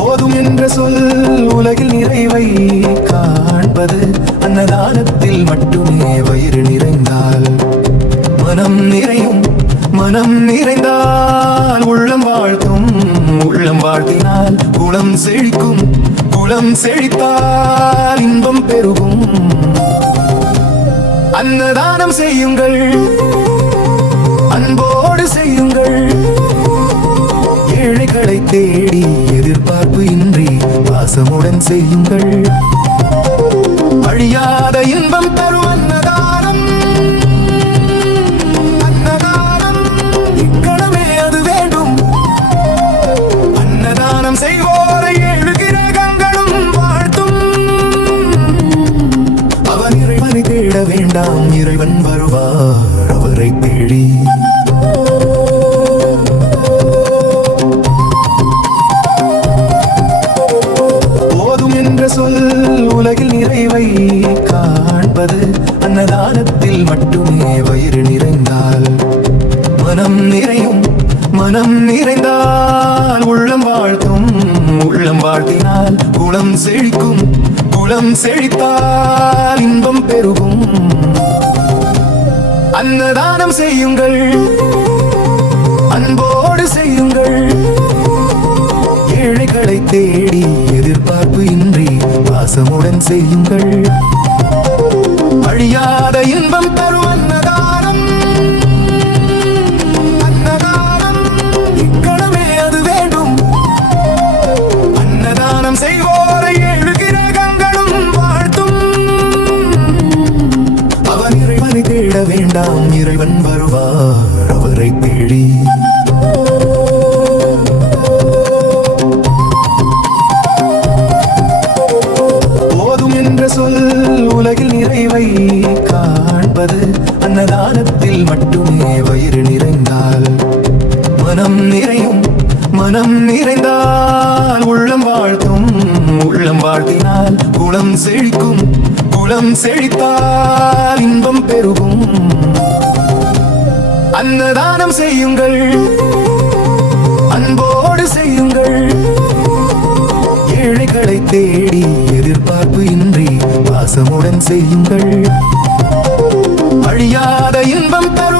போதும் என்ற சொல் உலகில் நிறைவை காண்பது அன்னதானத்தில் மட்டுமே. வயிறு நிறைந்தால் மனம் நிறையும், மனம் நிறைந்தால் உள்ளம் வாழ்த்தும், உள்ளம் வாழ்த்தினால் குலம் செழிக்கும், குலம் செழித்தால் இன்பம் பெருகும். அன்னதானம் செய்யுங்கள், அன்போடு செய்யுங்கள். ஏழைகளை தேடி எதிர்பார்ப்பு இன்றி பாசமுடன் செய்யுங்கள். அழியாத இன்பம் தரும் அன்னதானம், அன்னதானம் இக்கணமே அது வேண்டும். அன்னதானம் செய்வோரை ஏழு கிரகங்களும் வாழ்த்தும். அவன் இறைவனை தேட வேண்டாம், இறைவன் வருவார் அவரை தேடி. சொல் உலகில் நிறைவை காண்பது அன்னதானத்தில் மட்டுமே. வயிறு நிறைந்தால் மனம் நிறையும், மனம் நிறைந்தால் உள்ளம் வாழ்த்தும், உள்ளம் வாழ்த்தினால் குலம் செழிக்கும், குலம் செழித்தால் இன்பம் பெருகும். அன்னதானம் செய்யுங்கள், அன்போடு செய்யுங்கள். ஏழைகளை தேடி எதிர்பார்ப்பு இன்றி பாசமுடன் செய்யுங்கள். அழியாத இன்பம் தரும் அன்னதானம், அன்னதானம் இக்கணமே அது வேண்டும். அன்னதானம் செய்வோரை ஏழு கிரகங்களும் வாழ்த்தும். அவன் இறைவனை தேட வேண்டாம், இறைவன் வருவார் அவரை தேடி. சொல் உலகில் நிறைவை காண்பது அன்னதானத்தில் மட்டுமே. வயிறு நிறைந்தால் மனம் நிறையும், மனம் நிறைந்தால் உள்ளம் வாழ்த்தும், உள்ளம் வாழ்த்தினால் குலம் செழிக்கும், குலம் செழித்தால் இன்பம் பெருகும். அன்னதானம் செய்யுங்கள், அன்போடு செய்யுங்கள். ஏழைகளை தேடி எதிர்பார்ப்பு இன்றி பாசமுடன் செய்யுங்கள். அழியாத இன்பம் தரும்